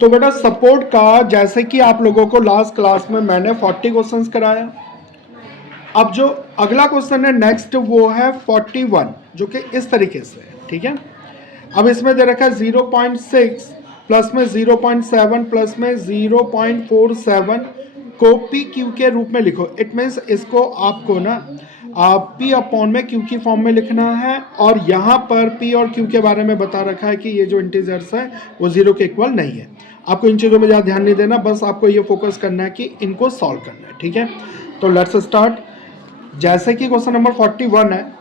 तो बेटा सपोर्ट का जैसे कि आप लोगों को लास्ट क्लास में मैंने 40 क्वेश्चंस कराया। अब जो अगला क्वेश्चन है नेक्स्ट वो है 41 जो कि इस तरीके से है, ठीक है। अब इसमें दे रखा है 0.6 प्लस में 0.7 प्लस में 0.47 को पी क्यू के रूप में लिखो। इट मीन्स इसको आपको ना पी अपॉन में क्यू की फॉर्म में लिखना है, और यहाँ पर पी और क्यू के बारे में बता रखा है कि ये जो इंटीजर्स है वो जीरो के इक्वल नहीं है। आपको इन चीज़ों में ज़्यादा ध्यान नहीं देना, बस आपको ये फोकस करना है कि इनको सॉल्व करना है, ठीक है। तो लेट्स स्टार्ट। जैसे कि क्वेश्चन नंबर 41 है,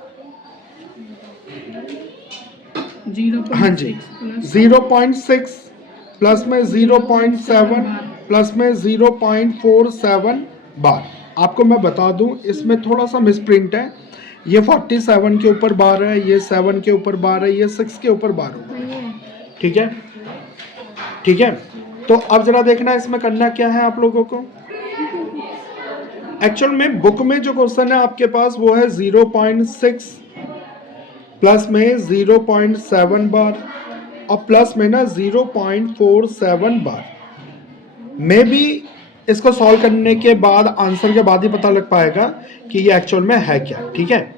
हाँ जी, 0.6 प्लस में 0.7 प्लस में 0.47 बार। आपको मैं बता दूं इसमें थोड़ा सा मिसप्रिंट है, ये 47 के ऊपर बार है, ये 7 के ऊपर बार है, ये 6 के ऊपर बार होगा, ठीक है, ठीक है। तो अब जरा देखना इसमें करना क्या है आप लोगों को। एक्चुअल में बुक में जो क्वेश्चन है आपके पास वो है 0.6 प्लस में 0.7 बार और प्लस में ना 0.47 बार। मे बी इसको सॉल्व करने के बाद आंसर के बाद ही पता लग पाएगा कि ये एक्चुअल में है क्या, ठीक है।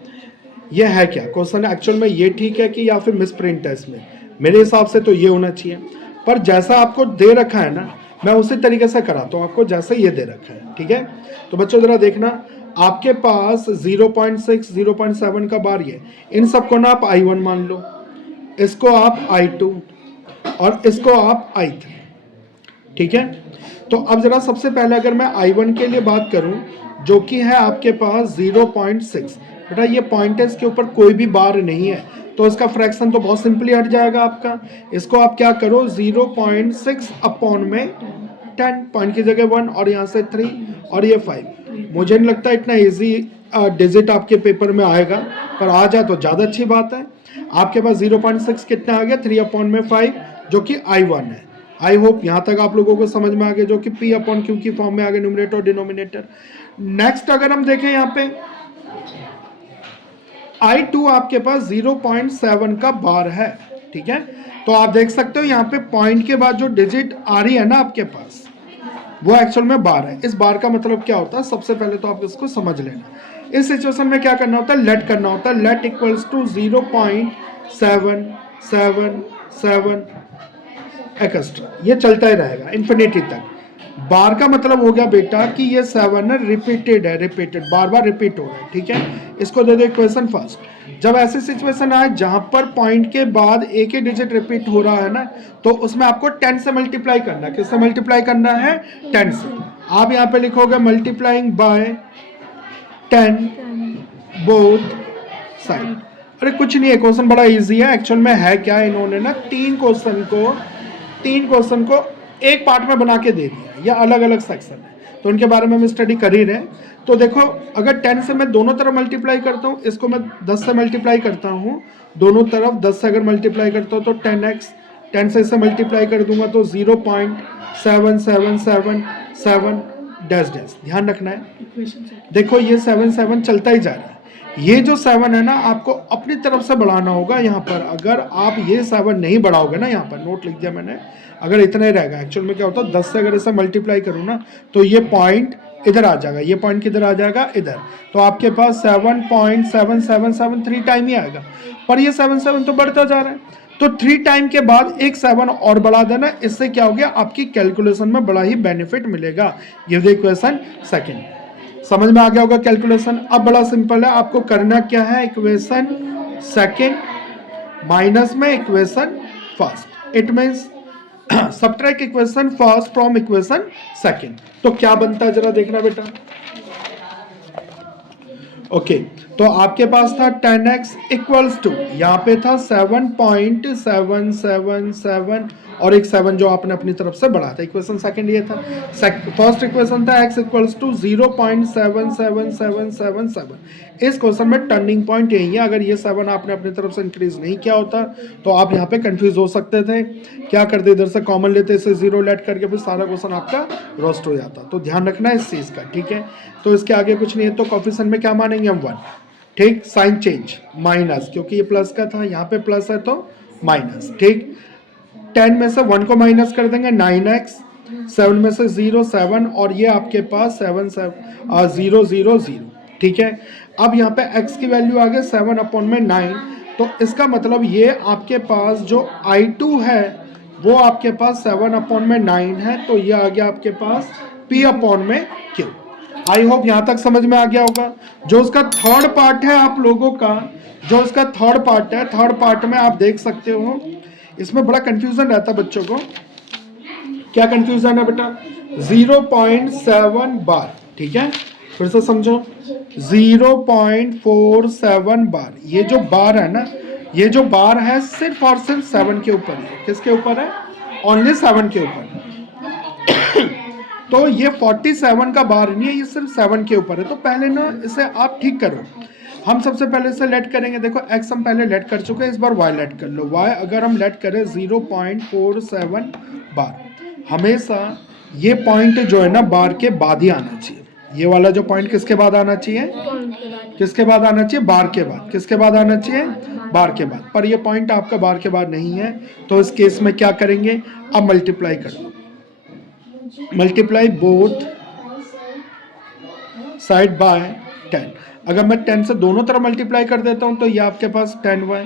ये है क्या क्वेश्चन एक्चुअल में, ये ठीक है कि या फिर मिसप्रिंट है इसमें। मेरे हिसाब से तो ये होना चाहिए, पर जैसा आपको दे रखा है ना मैं उसी तरीके से कराता हूँ आपको जैसे ये दे रखा है, ठीक है। तो बच्चों जरा देखना, आपके पास 0.6 0.7 का बार ये, इन सबको ना आप I1 मान लो, इसको आप I2 और इसको आप I3, ठीक है। तो अब जरा सबसे पहले अगर मैं I1 के लिए बात करूं जो कि है आपके पास 0.6, बेटा ये पॉइंट है, इसके ऊपर कोई भी बार नहीं है तो इसका फ्रैक्शन तो बहुत सिंपली हट जाएगा आपका। इसको आप क्या करो 0.6 अपॉन में 10, पॉइंट की जगह 1 और यहाँ से 3 और ये 5। मुझे नहीं लगता इतना इजी डिजिट आपके पेपर में आएगा, पर आ जाए तो ज़्यादा अच्छी बात है। आपके पास 0.6 कितना आ गया 3 अपॉन में 5 जो कि I1 है। आई होप यहाँ तक आप लोगों को समझ में आ गया, जो कि P अपॉन Q की फॉर्म में आ गया न्यूमरेटर और डिनोमिनेटर। नेक्स्ट अगर हम देखें यहाँ पे I2 आपके पास 0.7 का बार है, ठीक है। तो आप देख सकते हो यहाँ पे पॉइंट के बाद जो डिजिट आ रही है ना आपके पास वो एक्चुअल में बार है। इस बार का मतलब क्या होता है, सबसे पहले तो आप इसको समझ लेना। इस सिचुएशन में क्या करना होता है, लेट करना होता है। लेट इक्वल्स टू 0.777 एक्स्ट्रा, ये चलता ही रहेगा इन्फिनिटी तक। बार का मतलब हो गया बेटा कि ये 7 है रिपीटेड है, रिपीटेड बार बार रिपीट हो रहा है, ठीक है। इसको दे दो इक्वेशन फर्स्ट। जब ऐसी सिचुएशन आए जहां पर पॉइंट के बाद एक ही डिजिट रिपीट हो रहा है ना, तो उसमें आपको 10 से मल्टीप्लाई करना है। किससे मल्टीप्लाई करना है, 10 से। आप यहाँ पे लिखोगे मल्टीप्लाइंग बाय 10 बोथ साइड। अरे कुछ नहीं है, क्वेश्चन बड़ा इजी है। एक्चुअल में है क्या, इन्होंने ना तीन क्वेश्चन को एक पार्ट में बना के दे दिया, या अलग अलग सेक्शन है, तो उनके बारे में हम स्टडी कर ही रहे हैं। तो देखो अगर 10 से मैं दोनों तरफ मल्टीप्लाई करता हूँ, इसको मैं 10 से मल्टीप्लाई करता हूँ, दोनों तरफ 10 से अगर मल्टीप्लाई करता हूँ तो 10x, 10 से इसे मल्टीप्लाई कर दूंगा तो 0.7777 डैश डैश। ध्यान रखना है, देखो ये 7 चलता ही जा रहा है। ये जो 7 है ना आपको अपनी तरफ से बढ़ाना होगा यहाँ पर। अगर आप ये 7 नहीं बढ़ाओगे ना, यहाँ पर नोट लिख दिया मैंने, अगर इतना ही रहेगा। एक्चुअल में क्या होता है 10 से अगर इसे मल्टीप्लाई करूँ ना तो ये पॉइंट इधर आ जाएगा, ये पॉइंट किधर आ जाएगा, इधर। तो आपके पास 7.777 टाइम ही आएगा, पर ये 7 तो बढ़ता जा रहा है, तो 3 टाइम के बाद एक 7 और बढ़ा देना। इससे क्या हो गया, आपकी कैलकुलेशन में बड़ा ही बेनिफिट मिलेगा। Give the equation second. समझ में आ गया होगा कैलकुलेशन। अब बड़ा सिंपल है, आपको करना क्या है, इक्वेशन सेकंड माइनस में equation first. It means subtract equation first from equation second. तो क्या बनता है जरा देखना बेटा। ओके, तो आपके पास था 10x इक्वल्स टू, यहाँ पे था 7.777 और एक 7 जो आपने अपनी तरफ से बढ़ा था। इक्वेशन सेकंड ये था। फर्स्ट इक्वेशन था x इक्वल्स टू 0.77777। इस क्वेश्चन में टर्निंग पॉइंट यही है। अगर ये 7 आपने अपनी तरफ से इंक्रीज नहीं किया होता तो आप यहाँ पे कंफ्यूज हो सकते थे। क्या करते, इधर से कॉमन लेते, इसे 0 लेट करके फिर सारा क्वेश्चन आपका रोस्ट हो जाता। तो ध्यान रखना है इस चीज का, ठीक है। तो इसके आगे कुछ नहीं है, तो कोफिशिएंट में क्या मानेंगे हम 1, ठीक। साइन चेंज माइनस, क्योंकि ये प्लस का था, यहाँ पे प्लस है तो माइनस, ठीक। 10 में से 1 को माइनस कर देंगे 9x, 7 में से 0 7 और ये आपके पास 7 0 0 0। ठीक है, अब यहाँ पे x की वैल्यू आ गई 7 अपॉन में 9, तो इसका मतलब ये आपके पास जो I2 है वो आपके पास 7 अपॉन में 9 है, तो ये आ गया आपके पास P अपॉन में Q। आई होप यहाँ तक समझ में आ गया होगा। जो उसका थर्ड पार्ट है आप लोगों का, जो इसका थर्ड पार्ट है, थर्ड पार्ट में आप देख सकते हो इसमें बड़ा कंफ्यूजन रहता है बच्चों को। क्या कंफ्यूजन है बेटा? 0.7 बार। ठीक है, फिर से समझो, 0.47 बार। ये जो बार है ना, ये जो बार है सिर्फ और सिर्फ 7 के ऊपर है। किसके ऊपर है? ओनली 7 के ऊपर। तो ये 47 का बार नहीं है, ये सिर्फ 7 के ऊपर है। तो पहले ना इसे आप ठीक करो। हम सबसे पहले इसे लेट करेंगे। देखो x हम पहले लेट कर चुके हैं, इस बार y लेट कर लो। y अगर हम लेट करें 0.47 बार, हमेशा ये पॉइंट जो है ना बार के बाद ही आना चाहिए। ये वाला जो पॉइंट किसके बाद आना चाहिए? किसके बाद आना चाहिए? बार के बाद। किसके बाद आना चाहिए? बार के बाद। पर ये पॉइंट आपका बार के बाद नहीं है, तो इस केस में क्या करेंगे? अब मल्टीप्लाई कर दो। Multiply both side by 10। अगर मैं 10 से दोनों तरफ मल्टीप्लाई कर देता हूं तो ये आपके पास 10y।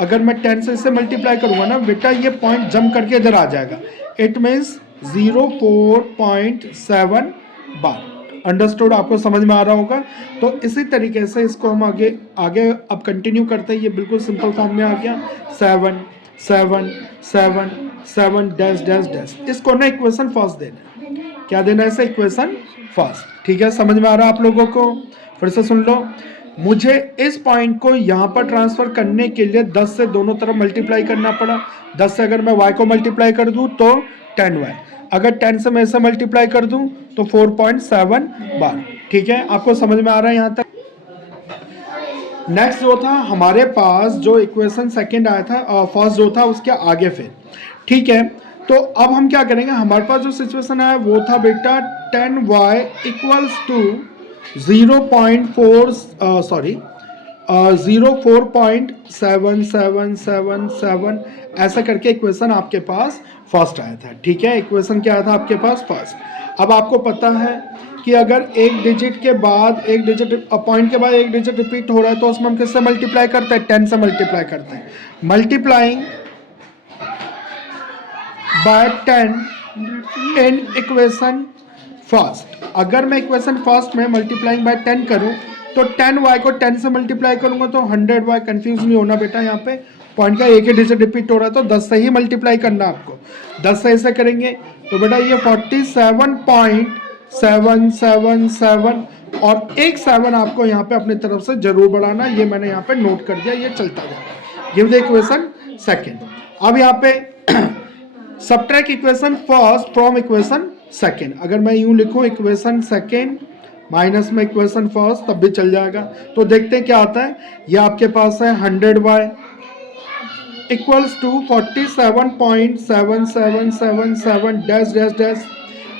अगर मैं 10 से इसे मल्टीप्लाई करूंगा ना बेटा, ये पॉइंट जंप करके इधर आ जाएगा। It means 04.7 bar. अंडरस्टूड? आपको समझ में आ रहा होगा। तो इसी तरीके से इसको हम आगे अब कंटिन्यू करते हैं। ये बिल्कुल सिंपल फॉर्म में आ गया। 7 7 7 7 डैश डैश डैश। इसको ना इक्वेशन फर्स्ट देना है। क्या देना है इसे? Equation first. ठीक है, समझ में आ रहा है आप लोगों को? फिर से सुन लो, मुझे इस पॉइंट को यहाँ पर ट्रांसफर करने के लिए 10 से दोनों तरफ मल्टीप्लाई करना पड़ा। 10 से अगर मैं y को मल्टीप्लाई कर दूं तो 10y। अगर 10 से मैं इसे मल्टीप्लाई कर दूं तो 4.7 बार। ठीक है, आपको समझ में आ रहा है यहाँ तक? नेक्स्ट जो था हमारे पास, जो इक्वेशन सेकंड आया था, फर्स्ट जो था उसके आगे फिर। ठीक है, तो अब हम क्या करेंगे? हमारे पास जो सिचुएशन आया वो था बेटा 10y इक्वल्स टू 04.7777 ऐसा करके इक्वेशन आपके पास फर्स्ट आया था। ठीक है, इक्वेशन क्या आया था आपके पास? फर्स्ट। अब आपको पता है कि अगर एक डिजिट के बाद एक डिजिट, पॉइंट के बाद एक डिजिट रिपीट हो रहा है तो उसमें हम किससे मल्टीप्लाई करते हैं? 10 से मल्टीप्लाई करते हैं। Multiplying by 10 in equation first. अगर मैं इक्वेशन फर्स्ट में मल्टीप्लाइंग बाय 10 करूं तो 10y को 10 से मल्टीप्लाई करूंगा तो 100y। कंफ्यूज नहीं होना बेटा, यहाँ पे पॉइंट का एक ही डिजिट रिपीट हो रहा है तो 10 से ही मल्टीप्लाई करना आपको। 10 से ऐसे करेंगे तो बेटा ये 47.777 और एक 7 आपको यहाँ पे अपनी तरफ से जरूर बढ़ाना। ये मैंने यहाँ पे नोट कर दिया, ये चलता जाएगा। Give the equation second. अब यहाँ पे subtract equation first from equation second. अगर मैं यूं लिखूं इक्वेशन सेकेंड माइनस में इक्वेशन फर्स्ट तब भी चल जाएगा। तो देखते हैं क्या आता है। ये आपके पास है 100y equals to 47.7777 dash dash dash.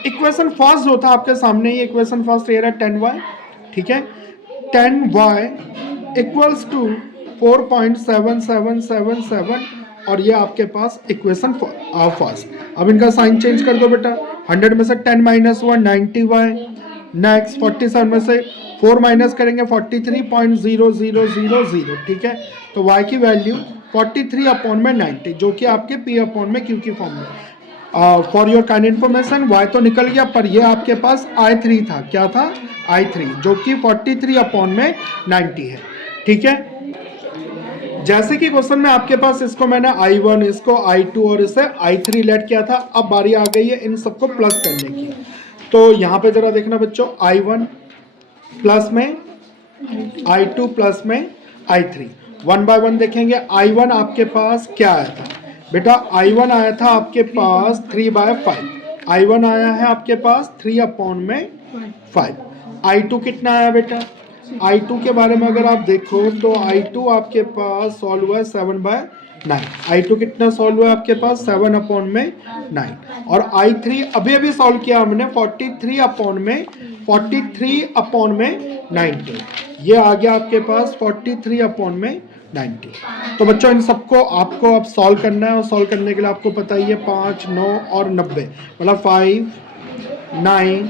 Equation first जो था आपके सामने, ये इक्वेशन फर्स्ट ये रहा 10y। ठीक है, 10y इक्वल्स टू 4.7777 और ये आपके पास इक्वेशन फर्स्ट। अब इनका साइन चेंज कर दो बेटा। 100 में से 10 माइनस 1 90y। नेक्स्ट 47 में से 4 माइनस करेंगे 43.0000। ठीक है, तो y की वैल्यू 43 अपॉन में 90 जो कि आपके p अपॉन में q की फॉर्म में। For your kind information y तो निकल गया, पर ये आपके पास I3 था। क्या था? I3 जो कि 43 अपॉन में 90 है। ठीक है, जैसे कि क्वेश्चन में आपके पास इसको मैंने I1, इसको I2 और इसे I3 लेट किया था। अब बारी आ गई है इन सबको प्लस करने की। तो यहाँ पे जरा देखना बच्चों, I1 प्लस में I2 प्लस में I3, 1 बाय 1 देखेंगे। I1 आपके पास क्या आया था बेटा? I1 आया था आपके पास 3/5। I1 आया है आपके पास 3 अपॉन में 5। I2 कितना आया बेटा? I2 के बारे में अगर आप देखो तो I2 आपके पास सॉल्व हुआ है 7/9। I2 कितना सॉल्व हुआ है आपके पास? 7 अपॉन में 9। और I3 अभी अभी सॉल्व किया हमने 43 अपॉन में 90। ये आ गया आपके पास 43 अपॉन में 90। तो बच्चों इन सबको आपको अब सॉल्व करना है, और सॉल्व करने के लिए आपको पता ही है 5, 9 और 90, मतलब 5, 9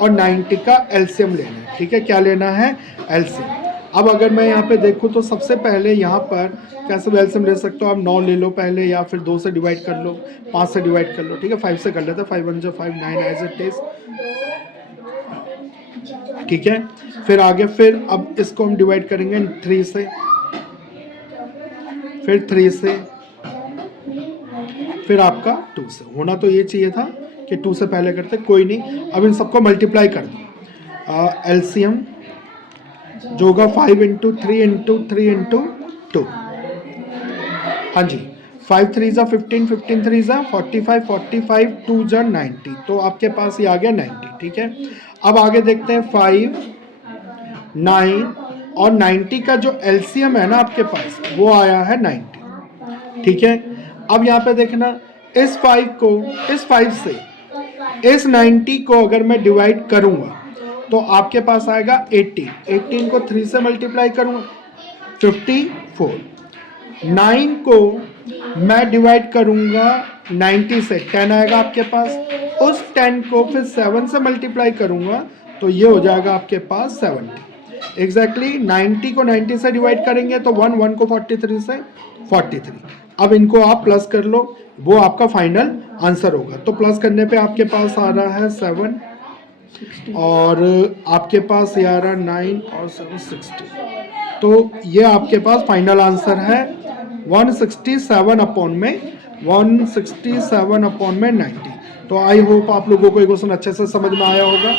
और 90 का एलसीएम लेना है। ठीक है, क्या लेना है? एलसीएम। अब अगर मैं यहाँ पे देखूँ तो सबसे पहले यहाँ पर कैसे एलसीएम ले सकते हो आप? 9 ले लो पहले, या फिर 2 से डिवाइड कर लो, 5 से डिवाइड कर लो। ठीक है, 5 से कर लेते हैं, 5 1 5, 9 एज इट इज। ठीक है, फिर आगे फिर अब इसको हम डिवाइड करेंगे 3 से, फिर 3 से, फिर आपका 2 से। होना तो ये चाहिए था कि 2 से पहले करते, कोई नहीं। अब इन सबको मल्टीप्लाई कर दो। एलसीएम जो होगा 5 इंटू 3 इंटू 3 इंटू 2। हाँ जी, 5 3 ज़ा 15, 15 3 ज़ा 45, 45 2 ज़ा 90। तो आपके पास ये आ गया 90। ठीक है, अब आगे देखते हैं 5, 9 और 90 का जो एलसीएम है ना आपके पास, वो आया है 90। ठीक है, अब यहाँ पे देखना, इस 5 को, इस 5 से इस 90 को अगर मैं डिवाइड करूंगा तो आपके पास आएगा 18। 18 को 3 से मल्टीप्लाई करूंगा 54। 9 को मैं डिवाइड करूंगा 90 से, 10 आएगा आपके पास। उस 10 को फिर 7 से मल्टीप्लाई करूंगा तो ये हो जाएगा आपके पास 70। एग्जैक्टली 90 को 90 से डिवाइड करेंगे तो 1 को 43 से 43। अब इनको आप प्लस कर लो, वो आपका फाइनल आंसर होगा। तो प्लस करने पे आपके पास आ रहा है 7, और आपके पास ये आ रहा है 9 और 7 60। तो ये आपके पास फाइनल आंसर है 167 अपॉन में 167 अपॉन में 90। तो आई होप आप लोगों को ये क्वेश्चन अच्छे से समझ में आया होगा।